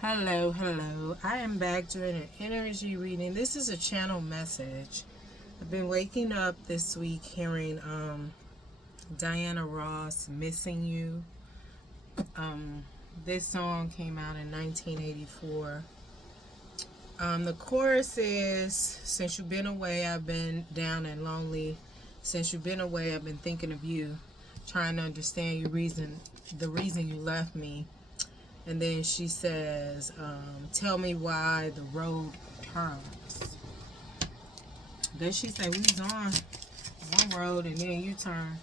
Hello. I am back doing an energy reading. This is a channel message. I've been waking up this week hearing Diana Ross, Missing You. This song came out in 1984. The chorus is, since you've been away, I've been down and lonely. Since you've been away, I've been thinking of you, trying to understand the reason you left me. And then she says, tell me why the road turns. Then she said, we was on one road and then you turn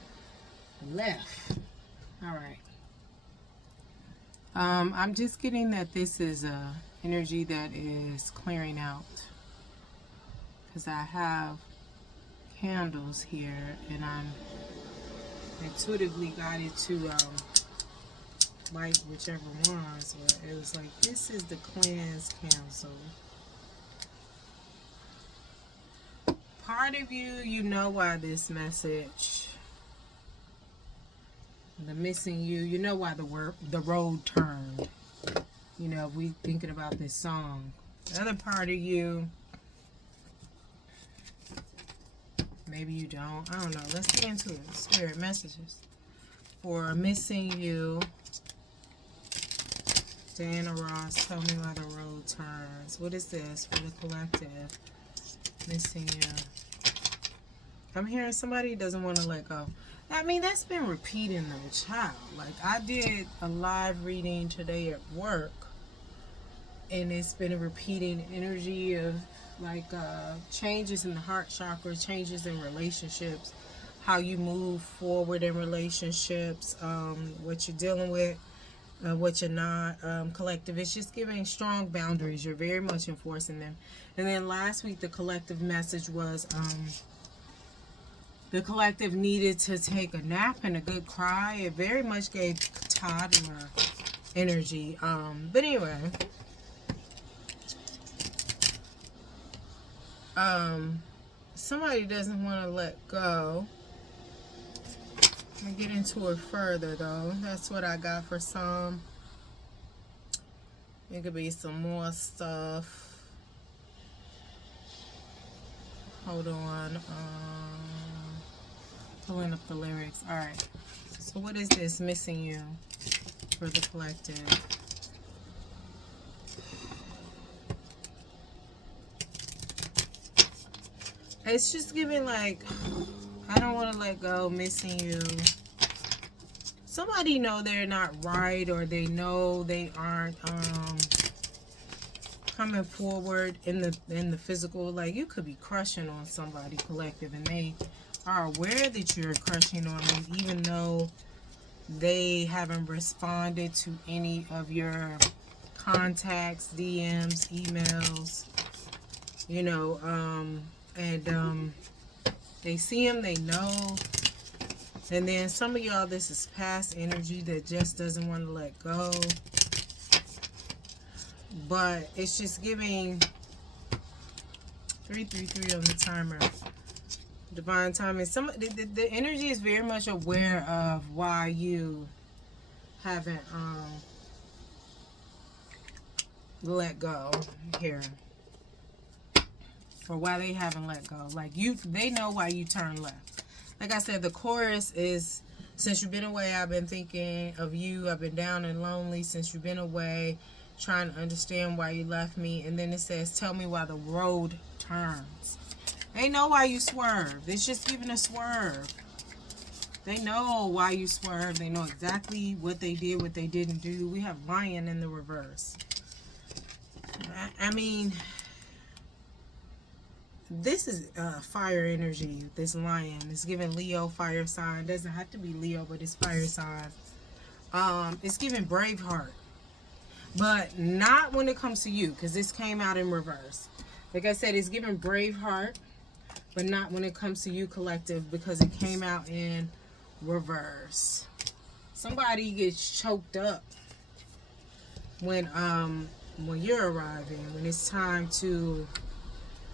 left. All right. I'm just getting that this is energy that is clearing out. Because I have candles here and I'm intuitively guided to light whichever one. So it was like, this is the cleanse council. Part of you know why this message, the missing you know why the road turned. You know, we thinking about this song. The other part of you, maybe you don't. I don't know. Let's get into it. Spirit messages for missing you. Diana Ross, tell me why the road turns. What is this for the collective? Missing you. I'm hearing somebody doesn't want to let go. I mean, that's been repeating though, child. Like, I did a live reading today at work, and it's been a repeating energy of like changes in the heart chakra, changes in relationships, how you move forward in relationships, what you're dealing with, what you're not. Collective, it's just giving strong boundaries. You're very much enforcing them. And then last week the collective message was the collective needed to take a nap and a good cry. It very much gave toddler energy. But anyway, somebody doesn't want to let go. I'm gonna get into it further though. That's what I got for some. It could be some more stuff. Hold on. Pulling up the lyrics. Alright. So what is this missing you for the collective? It's just giving like, I don't want to let go, missing you. Somebody know they're not right, or they know they aren't coming forward in the physical. Like, you could be crushing on somebody, collective, and they are aware that you're crushing on them, even though they haven't responded to any of your contacts, DMs, emails, you know, and they see them, they know. And then some of y'all, this is past energy that just doesn't want to let go. But it's just giving 333 on the timer. Divine timing. The energy is very much aware of why you haven't let go here. Or why they haven't let go. Like, they know why you turn left. Like I said, the chorus is, since you've been away, I've been thinking of you. I've been down and lonely since you've been away, trying to understand why you left me. And then it says, tell me why the road turns. They know why you swerved. It's just giving a swerve. They know why you swerved. They know exactly what they did, what they didn't do. We have Lion in the reverse. I mean, this is fire energy. This Lion is giving Leo fire sign. Doesn't have to be Leo, but it's fire sign. It's giving Braveheart, but not when it comes to you, because this came out in reverse. Like I said, it's giving Braveheart, but not when it comes to you, collective, because it came out in reverse. Somebody gets choked up when you're arriving, when it's time to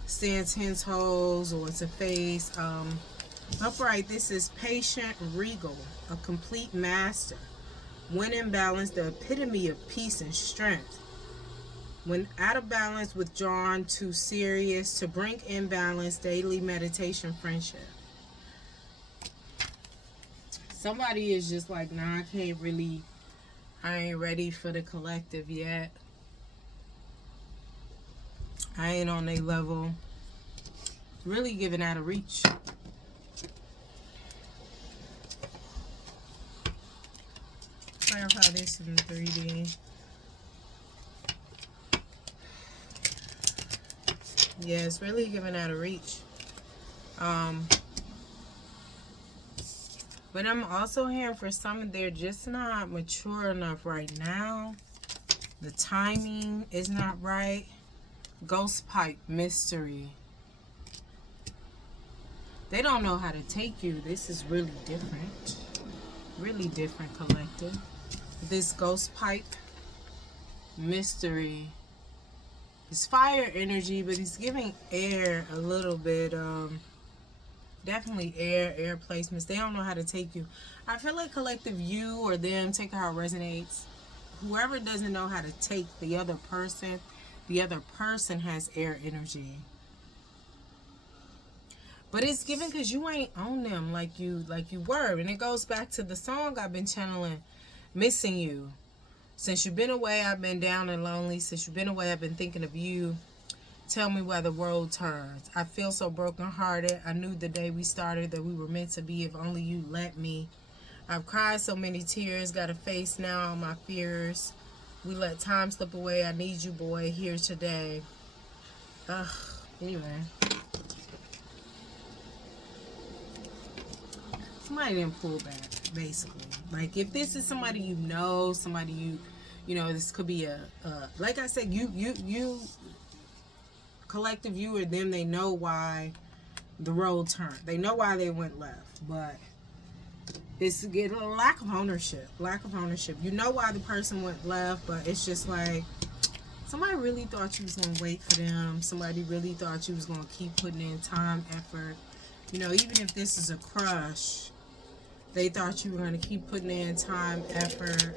stand 10 toes or to face. Upright, this is patient, regal, a complete master. When in balance, the epitome of peace and strength. When out of balance, withdrawn, too serious, to bring imbalance, daily meditation, friendship. Somebody is just like, nah, I ain't ready for the collective yet. I ain't on their level. Really giving out of reach. Clarify this in 3D. Yeah, it's really giving out of reach. But I'm also hearing for some, they're just not mature enough right now. The timing is not right. Ghost pipe, mystery. They don't know how to take you. This is really different. Really different, collective. This ghost pipe, mystery. It's fire energy, but it's giving air a little bit. Definitely air placements. They don't know how to take you. I feel like collective, you or them, take how it resonates. Whoever doesn't know how to take the other person has air energy. But it's given because you ain't on them like you were. And it goes back to the song I've been channeling, Missing You. Since you've been away, I've been down and lonely. Since you've been away, I've been thinking of you. Tell me why the world turns. I feel so brokenhearted. I knew the day we started that we were meant to be if only you let me. I've cried so many tears. Got to face now all my fears. We let time slip away. I need you, boy, here today. Anyway. Somebody didn't pull back, basically. Like, if this is somebody you know, somebody you know, this could be a like I said, you collective, you or them, they know why the road turned. They know why they went left, but it's getting a lack of ownership. You know why the person went left, but it's just like somebody really thought you was gonna wait for them. Somebody really thought you was gonna keep putting in time, effort. You know, even if this is a crush, they thought you were gonna keep putting in time, effort,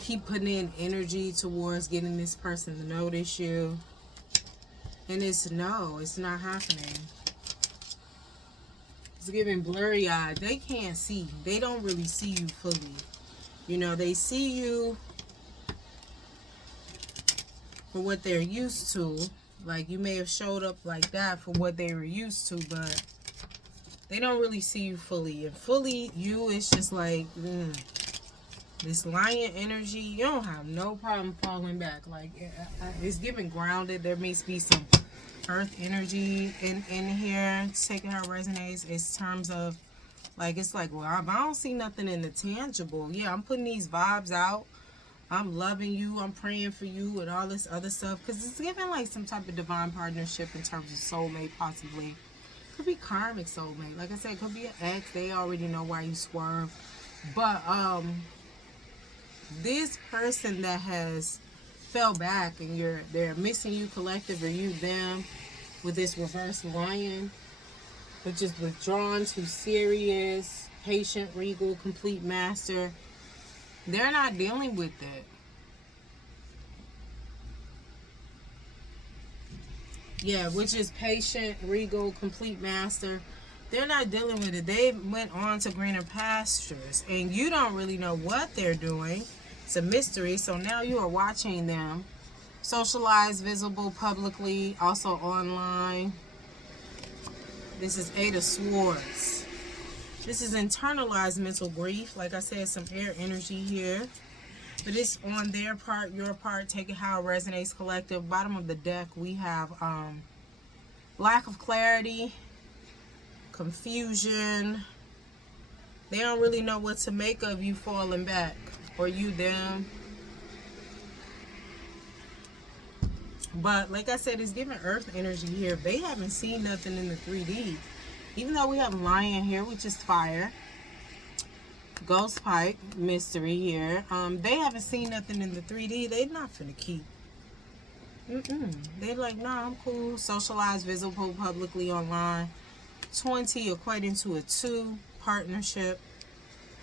keep putting in energy towards getting this person to notice you. And it's not happening. It's giving blurry eyed. They can't see. They don't really see you fully. You know, they see you for what they're used to. Like, you may have showed up like that for what they were used to, but they don't really see you fully. And fully, you, it's just like, this lion energy, you don't have no problem falling back. Like, it's giving grounded. There may be some earth energy in here. Taking how it resonates. It's terms of, like, it's like, well, I don't see nothing in the tangible. Yeah, I'm putting these vibes out. I'm loving you. I'm praying for you and all this other stuff. Because it's giving, like, some type of divine partnership in terms of soulmate, possibly. Could be karmic soulmate. Like I said, it could be an ex. They already know why you swerve. But, this person that has fell back and they're missing you, collective, or you them, with this reverse lion, which is withdrawn, too serious, patient, regal, complete master. They're not dealing with it. Yeah, which is patient, regal, complete master. They're not dealing with it. They went on to greener pastures, and you don't really know what they're doing. It's a mystery. So now you are watching them socialize, visible, publicly, also online. This is Eight of Swords. This is internalized mental grief. Like I said, some air energy here. But it's on their part, your part. Take it how it resonates, collective. Bottom of the deck, we have lack of clarity, confusion. They don't really know what to make of you falling back, or you them. But like I said, it's giving earth energy here. They haven't seen nothing in the 3D. Even though we have lion here, which is fire. Ghost pipe, mystery here. They haven't seen nothing in the 3D. They're not finna keep. They're like, nah, I'm cool. Socialize, visible, publicly, online. 20 equating to a 2 partnership.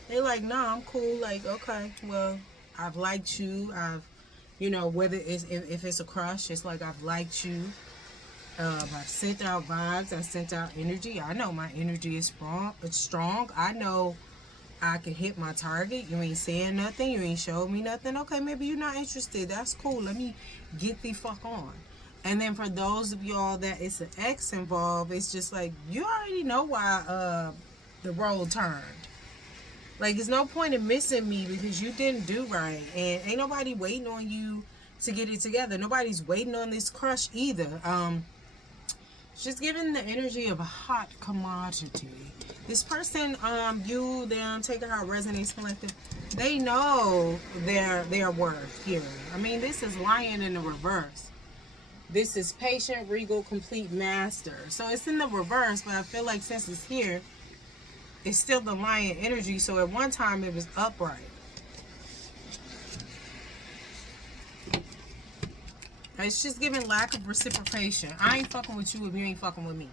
They're like, nah, I'm cool. Like, okay, well, I've liked you. I've, You know, whether it's if it's a crush, it's like I've liked you. I've sent out vibes. I sent out energy. I know my energy is strong. It's strong. I know I can hit my target. You ain't saying nothing. You ain't showed me nothing. Okay, maybe you're not interested. That's cool. Let me get the fuck on. And then for those of y'all that it's an ex involved, it's just like you already know why the role turned. Like, there's no point in missing me because you didn't do right. And ain't nobody waiting on you to get it together. Nobody's waiting on this crush either. Just giving the energy of a hot commodity. This person, you, them, take it how it resonates collective, they know their worth here. I mean, this is Lion in the reverse. This is patient, regal, complete master. So it's in the reverse, but I feel like since it's here, it's still the Lion energy. So at one time it was upright. It's just giving lack of reciprocation. I ain't fucking with you if you ain't fucking with me.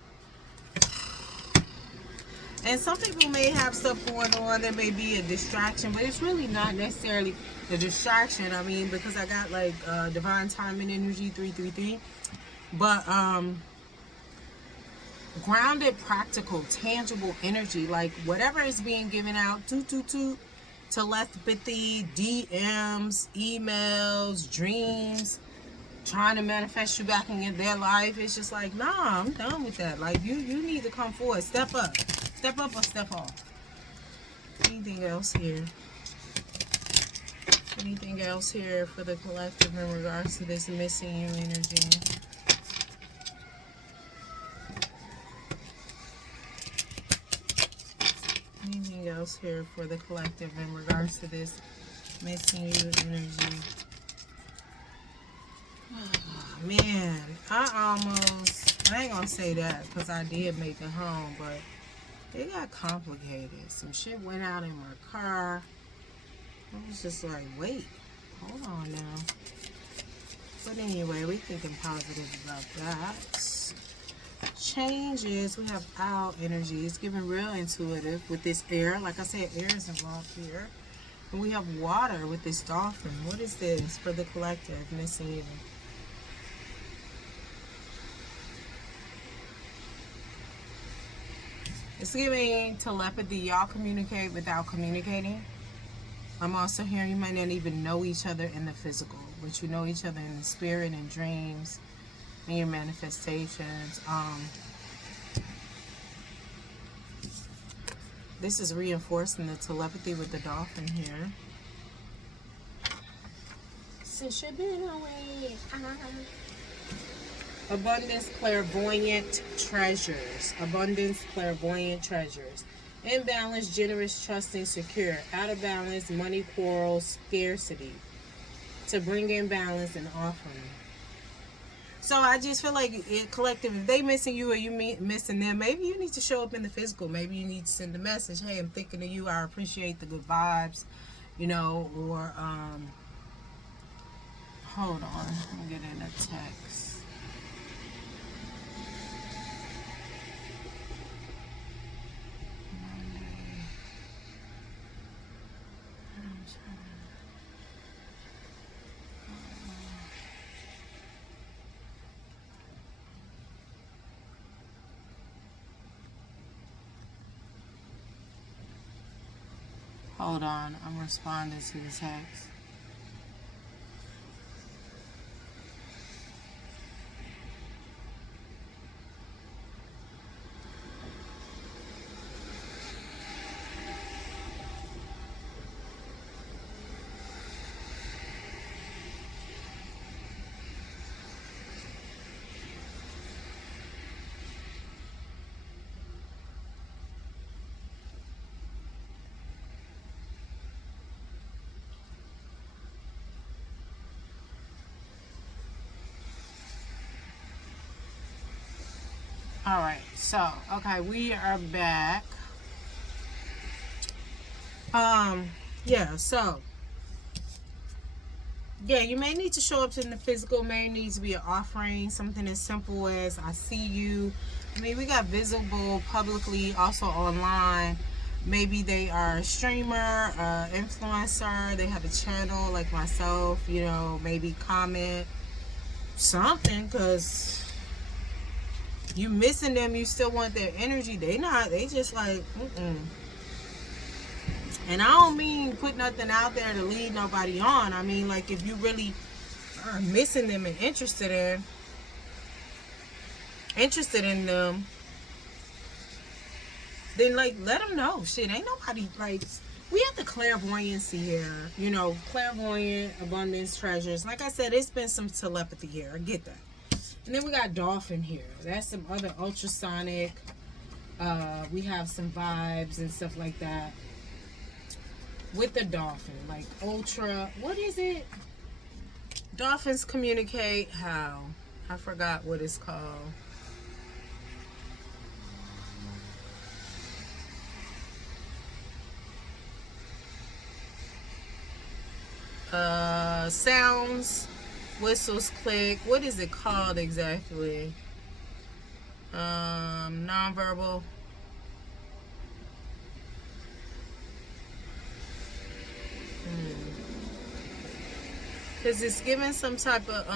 And some people may have stuff going on that may be a distraction, but it's really not necessarily a distraction. I mean, because I got like divine timing energy 333. But grounded, practical, tangible energy, like whatever is being given out, telepathy, DMs, emails, dreams, trying to manifest you back in their life. It's just like, nah, I'm done with that. Like, you need to come forward. Step up. Step up or step off. Anything else here? Anything else here for the collective in regards to this missing you energy? Anything else here for the collective in regards to this missing you energy? Man, I ain't gonna say that because I did make it home, but it got complicated. Some shit went out in my car. I was just like, wait, hold on now. But anyway, we thinking positive about that. Changes, we have owl energy. It's giving real intuitive with this air. Like I said, air is involved here. And we have water with this dolphin. What is this for the collective? Missing you. It's giving telepathy. Y'all communicate without communicating. I'm also hearing you might not even know each other in the physical, but you know each other in the spirit and dreams and your manifestations. This is reinforcing the telepathy with the dolphin here. Since you've been away, abundance, clairvoyant treasures. Abundance, clairvoyant treasures. Imbalance, generous, trusting, secure. Out of balance, money, quarrels, scarcity. To bring in balance and offering. So I just feel like it collective, if they missing you or you missing them, maybe you need to show up in the physical. Maybe you need to send a message. Hey, I'm thinking of you. I appreciate the good vibes. You know, or, hold on. I'm getting a text. Hold on, I'm responding to the text. All right, so, okay, we are back. Yeah, so, yeah, you may need to show up in the physical, may need to be an offering, something as simple as I see you. I mean, we got visible, publicly, also online. Maybe they are a streamer, influencer, they have a channel like myself, you know, maybe comment something, because you missing them, you still want their energy. They just like, And I don't mean put nothing out there to lead nobody on. I mean, like, if you really are missing them and interested in them, then, like, let them know. Shit, ain't nobody, like, we have the clairvoyancy here. You know, clairvoyant, abundance, treasures. Like I said, it's been some telepathy here. I get that. And then we got dolphin here. That's some other ultrasonic. We have some vibes and stuff like that with the dolphin. Like ultra, what is it? Dolphins communicate how? I forgot what it's called. Sounds, whistles, click. What is it called exactly? Nonverbal. Because it's giving some type of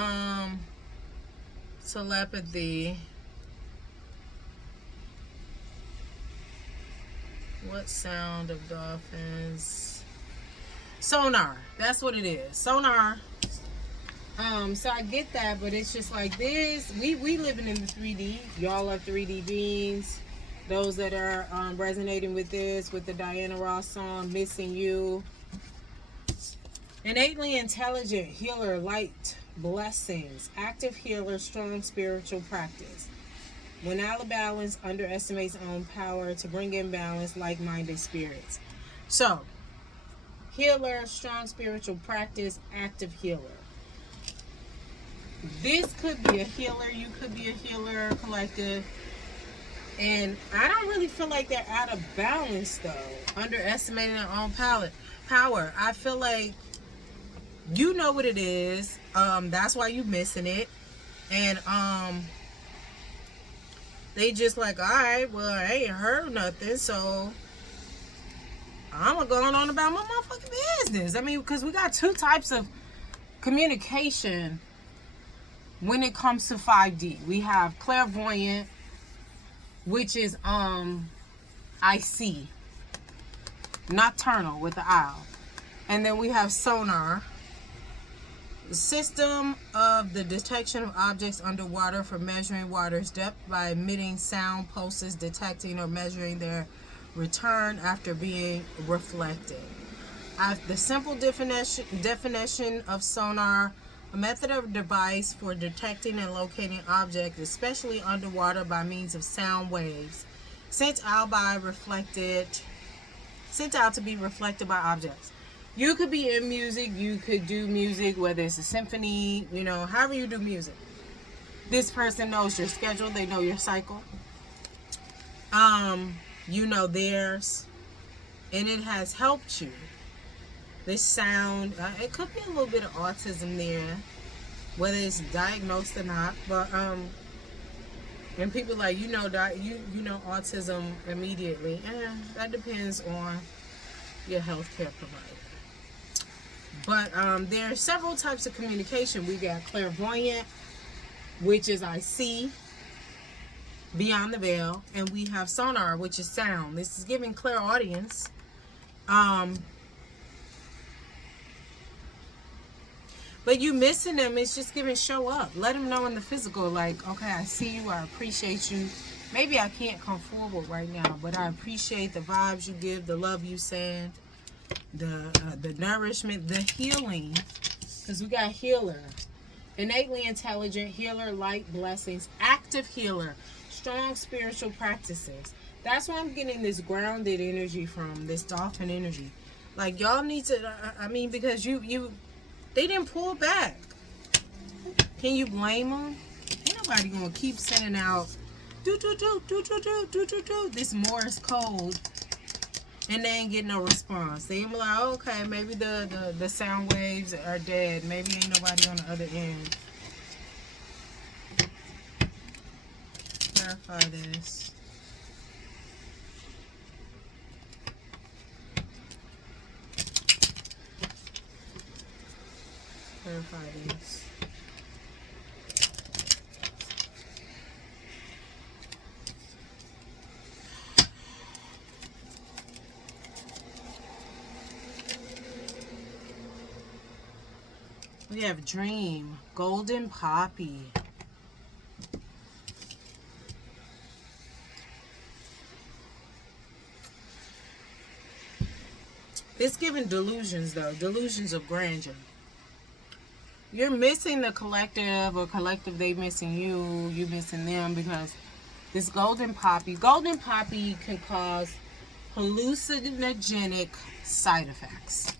telepathy. What sound of dolphins? Sonar. That's what it is. Sonar. So I get that, but it's just like this. We living in the 3D. Y'all are 3D beings. Those that are resonating with this, with the Diana Ross song, Missing You. Innately intelligent, healer, light, blessings, active healer, strong spiritual practice. When out of balance, underestimates own power to bring in balance, like-minded spirits. So, healer, strong spiritual practice, active healer. This could be a healer. You could be a healer, collective. And I don't really feel like they're out of balance, though. Underestimating their own power. I feel like you know what it is. That's why you missing it. And they just like, all right, well, I ain't heard nothing, so I'm going on about my motherfucking business. I mean, because we got two types of communication when it comes to 5D. We have clairvoyant, which is I see, nocturnal with the owl. And then we have sonar, the system of the detection of objects underwater for measuring water's depth by emitting sound pulses, detecting or measuring their return after being reflected. The simple definition of sonar: a method or device for detecting and locating objects, especially underwater, by means of sound waves sent out to be reflected by objects. You could be in music, you could do music, whether it's a symphony, you know, however you do music. This person knows your schedule, they know your cycle. You know theirs, and it has helped you. This sound, it could be a little bit of autism there, whether it's diagnosed or not, but and people like, you know autism immediately. That depends on your healthcare provider. But there are several types of communication. We got clairvoyant, which is I see beyond the veil, and we have sonar, which is sound. This is giving clairaudience. But you missing them, it's just giving show up. Let them know in the physical, like, okay, I see you, I appreciate you. Maybe I can't come forward right now, but I appreciate the vibes you give, the love you send, the nourishment, the healing. Because we got healer, innately intelligent, healer, light, blessings, active healer, strong spiritual practices. That's where I'm getting this grounded energy from, this dolphin energy. Like, y'all need to, I mean, because they didn't pull back. Can you blame them? Ain't nobody gonna keep sending out this Morse code and they ain't getting no response. They be like, okay, maybe the sound waves are dead. Maybe ain't nobody on the other end. Clarify this. Clarify this. We have Dream, Golden Poppy. It's giving delusions, though. Delusions of grandeur. You're missing the collective, or collective they missing you. You missing them, because this Golden Poppy can cause hallucinogenic side effects.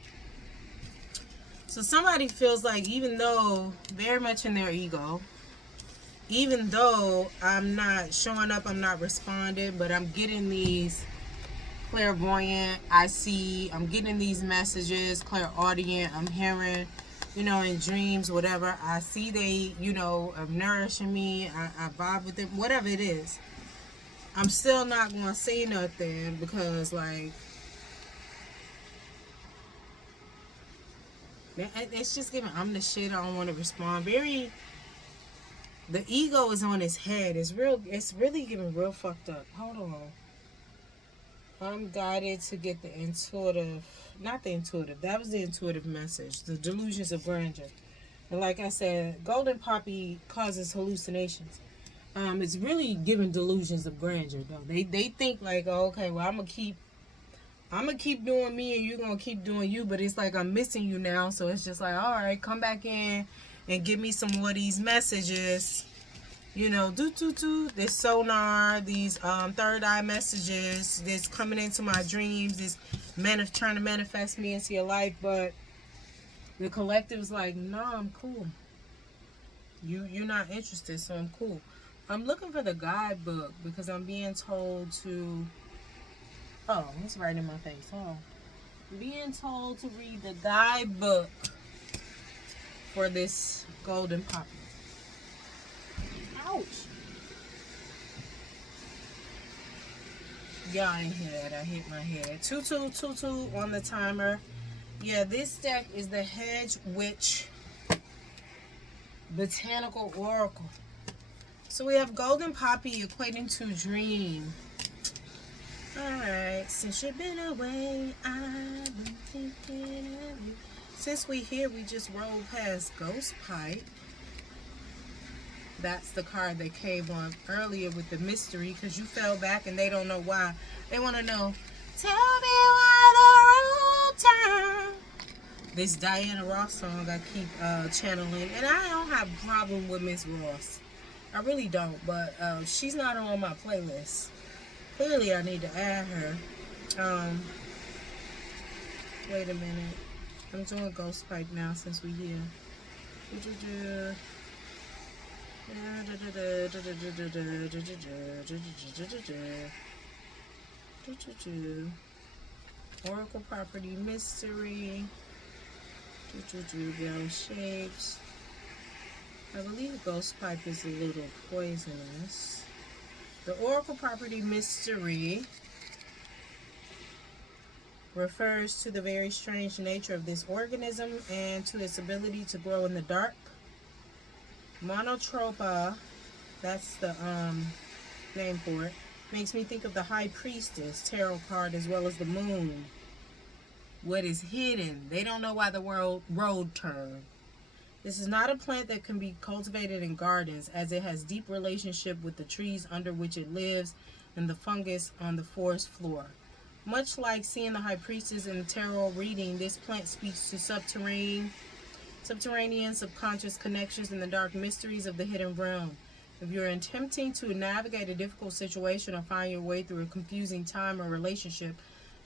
So somebody feels like, even though very much in their ego, even though I'm not showing up, I'm not responding, but I'm getting these clairvoyant, I'm getting these messages, clairaudient, I'm hearing, in dreams, whatever. I see they, are nourishing me, I vibe with them, whatever it is. I'm still not going to say nothing, because, like, it's just giving, I'm the shit, I don't want to respond. The ego is on his head. It's really giving real fucked up. Hold on. I'm guided to get the intuitive, not the intuitive, that was the intuitive message, the delusions of grandeur. And like I said, Golden Poppy causes hallucinations. It's really giving delusions of grandeur, though. They think like, oh, okay, well, I'm gonna keep doing me and you're gonna keep doing you, but it's like I'm missing you now, so it's just like, all right, come back in and give me some more of these messages, this sonar, these third eye messages, this coming into my dreams, this trying to manifest me into your life. But the collective's like, no, I'm cool. You're not interested, so I'm cool. I'm looking for the guidebook, because I'm being told to, oh, it's right in my face. Oh, I'm being told to read the guidebook for this Golden Poppy. Ouch. Yeah, I ain't hear that. I hit my head. 2222 on the timer. Yeah, this deck is the Hedge Witch Botanical Oracle. So we have Golden Poppy equating to dream. Alright, since you've been away, I've been thinking of you. Since we here, we just rolled past Ghost Pipe. That's the card they came on earlier with the mystery, because you fell back and they don't know why. They want to know, tell me why the road turned. This Diana Ross song I keep channeling. And I don't have a problem with Miss Ross. I really don't. But she's not on my playlist. Clearly I need to add her. Wait a minute. I'm doing Ghost Pipe now since we're here. Oracle Property Mystery. Beyond Shapes. I believe Ghost Pipe is a little poisonous. The Oracle Property Mystery refers to the very strange nature of this organism and to its ability to grow in the dark. Monotropa, that's the name for it, makes me think of the High Priestess tarot card, as well as the moon. What is hidden? They don't know why the road turned. This is not a plant that can be cultivated in gardens, as it has deep relationship with the trees under which it lives and the fungus on the forest floor. Much like seeing the High Priestess in the tarot reading, this plant speaks to subterranean, subconscious connections and the dark mysteries of the hidden realm. If you're attempting to navigate a difficult situation or find your way through a confusing time or relationship,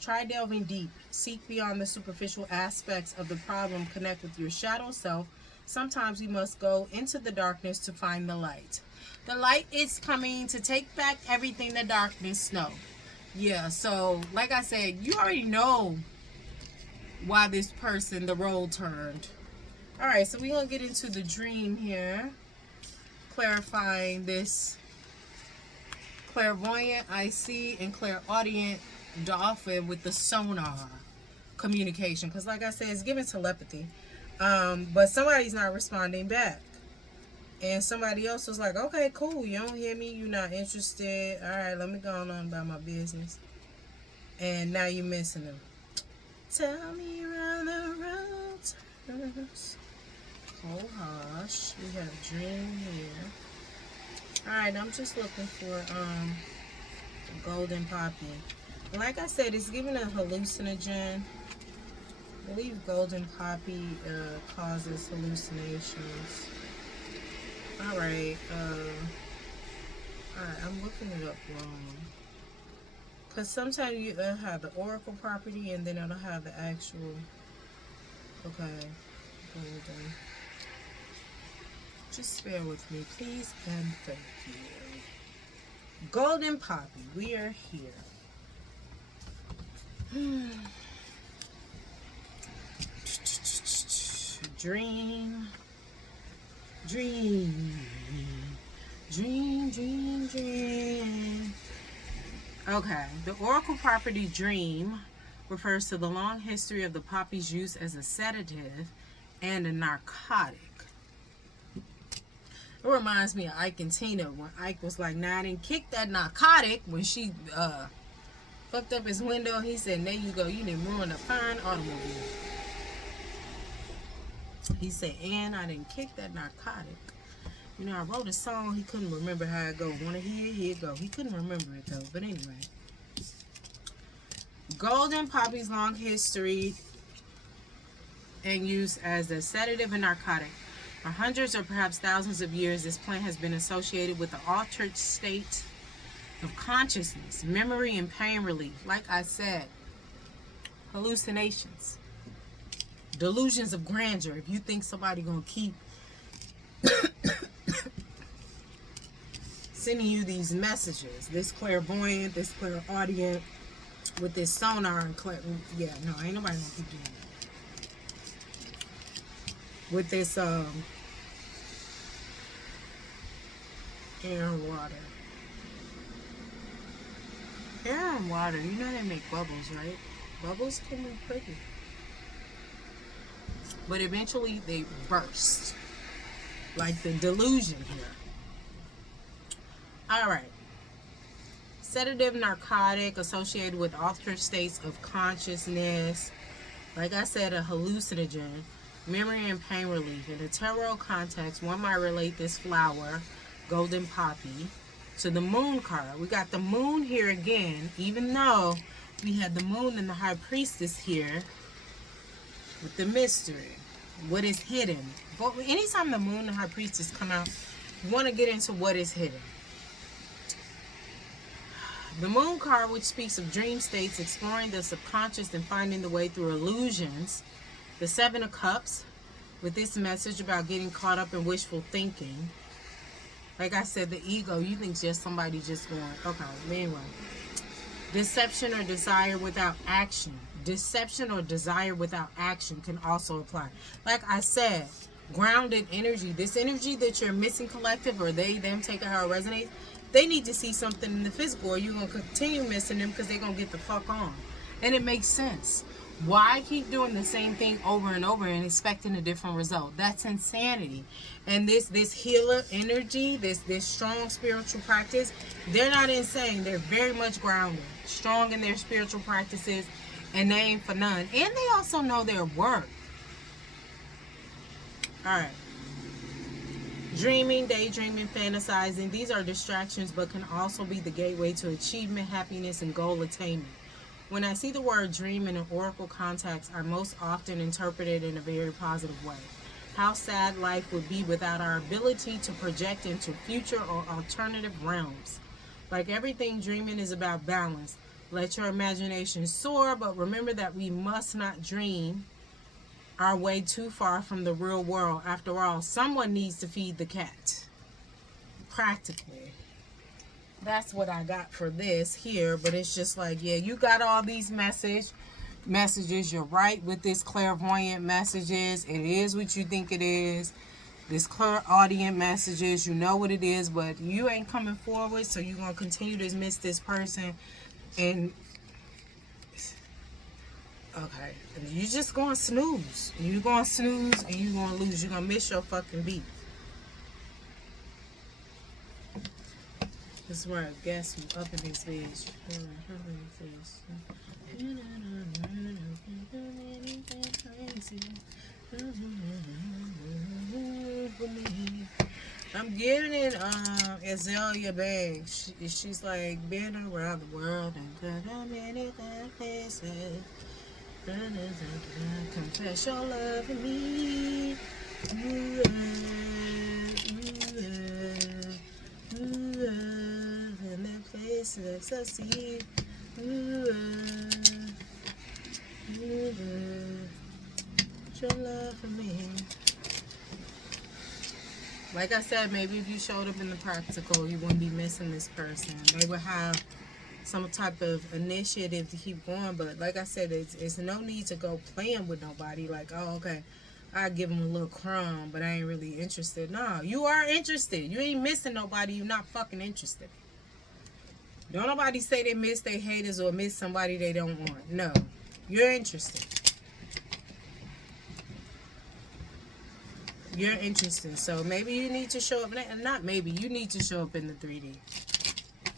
try delving deep. Seek beyond the superficial aspects of the problem. Connect with your shadow self. Sometimes we must go into the darkness to find the light. The light is coming to take back everything the darkness knows. Yeah, so like I said, you already know why this person, the road turned. Alright, so we're going to get into the dream here. Clarifying this clairvoyant, I see, and clairaudient dolphin with the sonar communication. Because like I said, it's giving telepathy. But somebody's not responding back. And somebody else was like, okay, cool, you don't hear me, you're not interested. All right, let me go on about my business. And now you're missing them. Tell me around the road turns. Oh, hush. We have Dream here. All right, I'm just looking for Golden Poppy. Like I said, it's giving a hallucinogen. I believe Golden Poppy causes hallucinations. Alright, I'm looking it up wrong. Because sometimes you have the Oracle property and then it'll have the actual. Okay, Golden. Just bear with me, please, and thank you. Golden Poppy, we are here. Dream, dream, dream, dream, dream. Okay, the Oracle property Dream refers to the long history of the poppy's use as a sedative and a narcotic. It reminds me of Ike and Tina when Ike was like, nah, I didn't kick that narcotic when she fucked up his window. He said, there you go, you didn't ruin a fine automobile. He said, and I didn't kick that narcotic. You know, I wrote a song, he couldn't remember how it go. Wanna hear it? Here it go. He couldn't remember it though, but anyway. Golden Poppy's long history and use as a sedative and narcotic. For hundreds or perhaps thousands of years, this plant has been associated with the altered state of consciousness, memory, and pain relief. Like I said, hallucinations, delusions of grandeur. If you think somebody gonna keep sending you these messages, this clairvoyant, this clairaudient, with this sonar and yeah, no, ain't nobody gonna keep doing that. With this air and water. Air and water, you know they make bubbles, right? Bubbles can be pretty. But eventually they burst. Like the delusion here. Alright. Sedative, narcotic, associated with altered states of consciousness. Like I said, a hallucinogen. Memory and pain relief. In a tarot context, one might relate this flower, Golden Poppy, to the moon card. We got the moon here again, even though we had the moon and the high priestess here with the mystery. What is hidden? But anytime the moon and the high priestess come out, you want to get into what is hidden. The moon card, which speaks of dream states, exploring the subconscious and finding the way through illusions. The Seven of Cups, with this message about getting caught up in wishful thinking. Like I said, the ego, you think just somebody just going, okay, anyway. Deception or desire without action. Deception or desire without action can also apply. Like I said, grounded energy. This energy that you're missing, collective, or they, them, take it how it resonates, they need to see something in the physical, or you're going to continue missing them because they're going to get the fuck on. And it makes sense. Why keep doing the same thing over and over and expecting a different result? That's insanity. And this healer energy, this strong spiritual practice, they're not insane. They're very much grounded, strong in their spiritual practices, and they ain't for none. And they also know their worth. All right. Dreaming, daydreaming, fantasizing, these are distractions, but can also be the gateway to achievement, happiness, and goal attainment. When I see the word dream in an oracle context, I most often interpret it in a very positive way. How sad life would be without our ability to project into future or alternative realms. Like everything, dreaming is about balance. Let your imagination soar, but remember that we must not dream our way too far from the real world. After all, someone needs to feed the cat. Practically. That's what I got for this here, but it's just like, yeah, you got all these messages. You're right with this clairvoyant messages. It is what you think it is. This clairaudient messages, you know what it is, but you ain't coming forward, so you're going to continue to miss this person. And Okay. You just going to snooze. You going to snooze and you going to lose. You're going to miss your fucking beat. This is where I guess you up in this bitch. I'm getting Azalea Banks. She's like been around the world and done many places. Confess your love for me. Ooh, and that place that's a sea. Your love for me. Like I said, maybe if you showed up in the practical, you wouldn't be missing this person. They would have some type of initiative to keep going. But like I said, it's no need to go playing with nobody. Like, oh, okay, I give them a little crumb, but I ain't really interested. No, you are interested. You ain't missing nobody. You're not fucking interested. Don't nobody say they miss their haters or miss somebody they don't want. No, you're interested. You're interested. So maybe you need to show up. Not maybe. You need to show up in the 3D.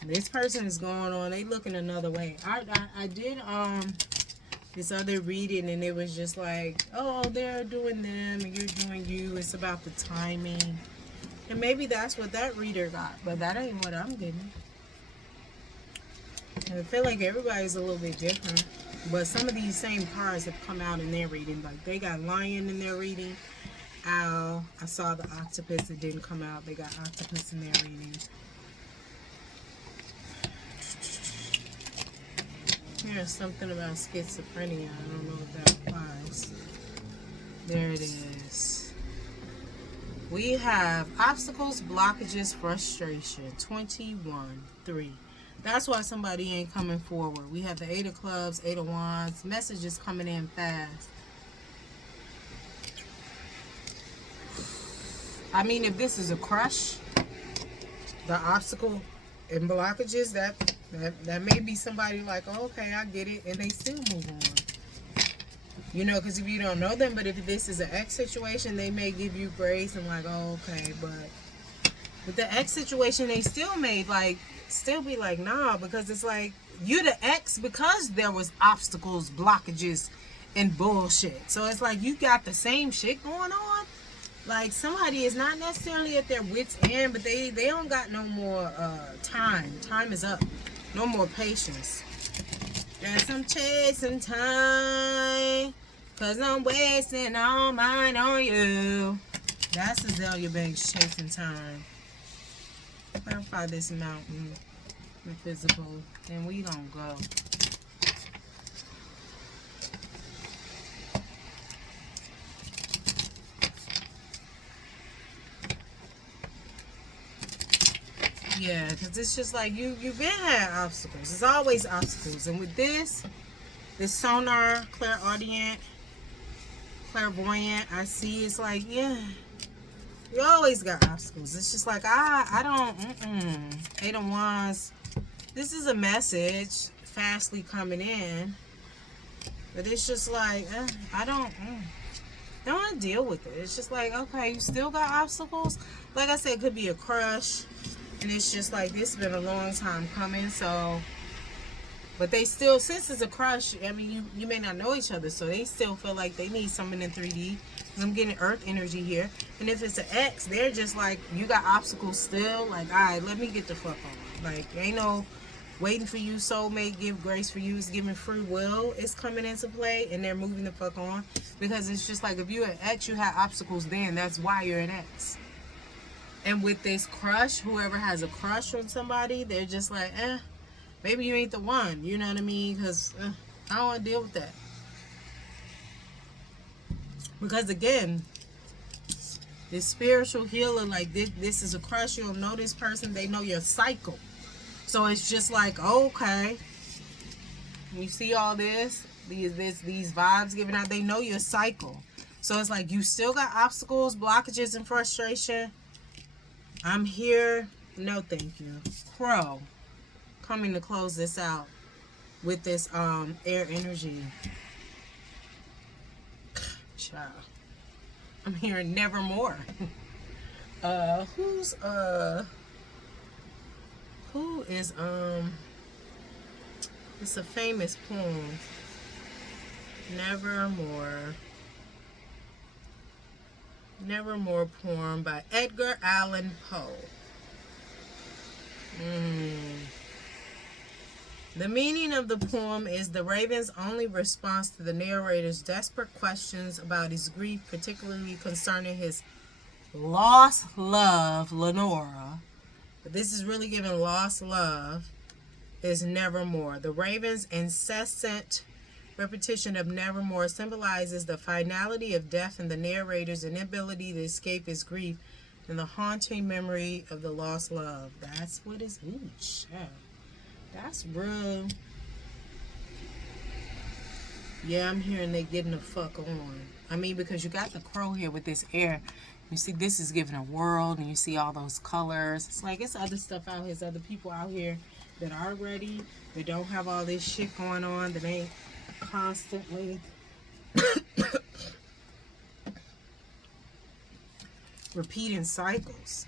This person is going on. They looking another way. I did this other reading and it was just like, oh, they're doing them and you're doing you. It's about the timing. And maybe that's what that reader got. But that ain't what I'm getting. And I feel like everybody's a little bit different. But some of these same cards have come out in their reading. Like they got lion in their reading. Owl. I saw the octopus. It didn't come out. They got octopus in their reading. Here's something about schizophrenia. I don't know if that applies. There it is. We have obstacles, blockages, frustration. 21-3. That's why somebody ain't coming forward. We have the 8 of clubs, 8 of wands. Messages coming in fast. I mean, if this is a crush, the obstacle and blockages, that may be somebody like, oh, okay, I get it, and they still move on. You know, because if you don't know them, but if this is an ex situation, they may give you grace and like, oh, okay, but with the ex situation, they still may still be like, nah, because it's like, you the ex because there was obstacles, blockages, and bullshit. So it's like, you got the same shit going on. Like, somebody is not necessarily at their wit's end, but they don't got no more time. Time is up. No more patience. Guess I'm chasing time, because I'm wasting all mine on you. That's Azalea Banks, chasing time. Clarify this mountain, the physical, and we gonna go. Yeah, because it's just like you've been had obstacles. There's always obstacles. And with this sonar, clairaudient, clairvoyant, I see it's like, yeah, you always got obstacles. It's just like, I don't, 8 of wands. This is a message fastly coming in. But it's just like, I don't want to deal with it. It's just like, okay, you still got obstacles. Like I said, it could be a crush. And it's just like, this has been a long time coming, so, but they still, since it's a crush, I mean, you may not know each other, so they still feel like they need something in 3D. I'm getting earth energy here. And if it's an ex, they're just like, you got obstacles still, like, all right, let me get the fuck on. Like, ain't no waiting for you, soulmate, give grace for you. It's giving free will. It's coming into play, and they're moving the fuck on. Because it's just like, if you're an ex, you have obstacles then. That's why you're an ex. And with this crush, whoever has a crush on somebody, they're just like, maybe you ain't the one. You know what I mean? Because I don't want to deal with that. Because again, this spiritual healer, like this is a crush. You don't know this person. They know your cycle. So it's just like, okay. You see all this? These vibes given out. They know your cycle. So it's like, you still got obstacles, blockages, and frustration. I'm here. No, thank you. Crow. Coming to close this out with this air energy. child. I'm hearing nevermore. Who is, it's a famous poem. Nevermore. Nevermore poem by Edgar Allan Poe. The meaning of the poem is the raven's only response to the narrator's desperate questions about his grief, particularly concerning his lost love, Lenora. But this is really giving lost love, is nevermore. The raven's incessant repetition of nevermore symbolizes the finality of death and the narrator's inability to escape his grief and the haunting memory of the lost love. That's what is. Ooh, shit. That's real. Yeah, I'm hearing they getting the fuck on. I mean, because you got the crow here with this air. You see, this is giving a world, and you see all those colors. It's like it's other stuff out here. There's other people out here that are ready. They don't have all this shit going on. That ain't constantly repeating cycles.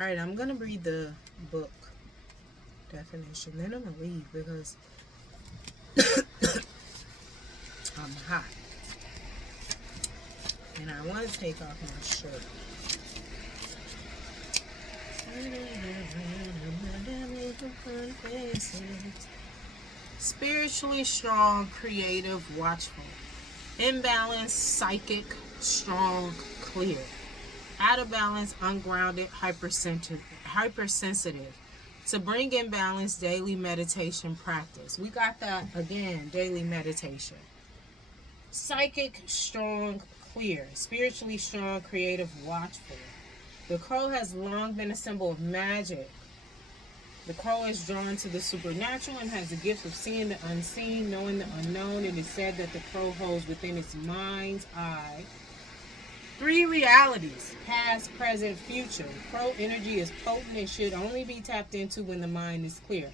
All right, I'm gonna read the book definition. Then I'm gonna leave because I'm hot and I want to take off my shirt. Spiritually strong, creative, watchful. Imbalanced, psychic, strong, clear. Out of balance, ungrounded, hypersensitive. To bring in balance, daily meditation practice. We got that again, daily meditation. Psychic, strong, clear. Spiritually strong, creative, watchful. The crow has long been a symbol of magic. The crow is drawn to the supernatural and has the gift of seeing the unseen, knowing the unknown. It is said that the crow holds within its mind's eye 3 realities: past, present, future. Crow energy is potent and should only be tapped into when the mind is clear.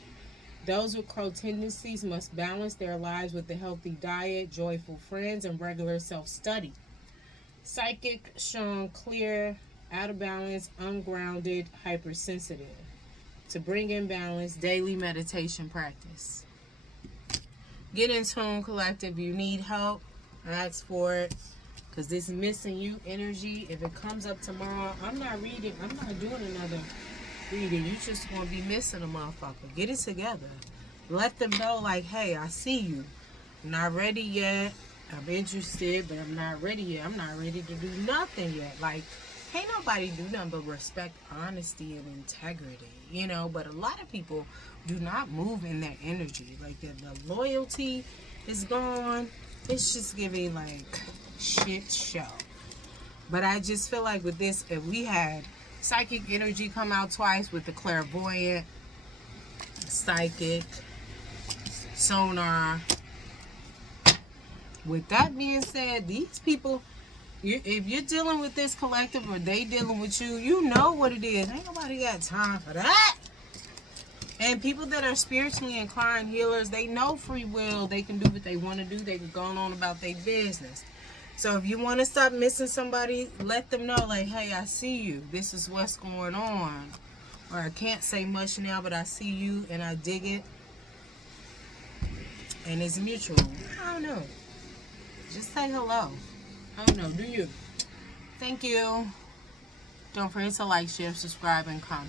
Those with crow tendencies must balance their lives with a healthy diet, joyful friends, and regular self-study. Psychic, strong, clear, out of balance, ungrounded, hypersensitive. To bring in balance, daily meditation practice. Get in tune, collective. You need help, ask for it. Because this missing you energy, if it comes up tomorrow, I'm not doing another reading. You just going to be missing a motherfucker. Get it together. Let them know, like, hey, I see you. I'm not ready yet. I'm interested, but I'm not ready yet. I'm not ready to do nothing yet. Like, can't nobody do nothing but respect honesty and integrity, you know? But a lot of people do not move in their energy. Like, the loyalty is gone. It's just giving, like, shit show. But I just feel like with this, if we had psychic energy come out twice with the clairvoyant, psychic, sonar. With that being said, these people, if you're dealing with this collective or they dealing with you, you know what it is. Ain't nobody got time for that. And people that are spiritually inclined healers, they know free will. They can do what they want to do. They can go on about their business. So if you want to stop missing somebody, let them know, like, hey, I see you. This is what's going on. Or I can't say much now, but I see you and I dig it. And it's mutual. I don't know. Just say hello. I don't know. Do you? Thank you. Don't forget to like, share, subscribe, and comment.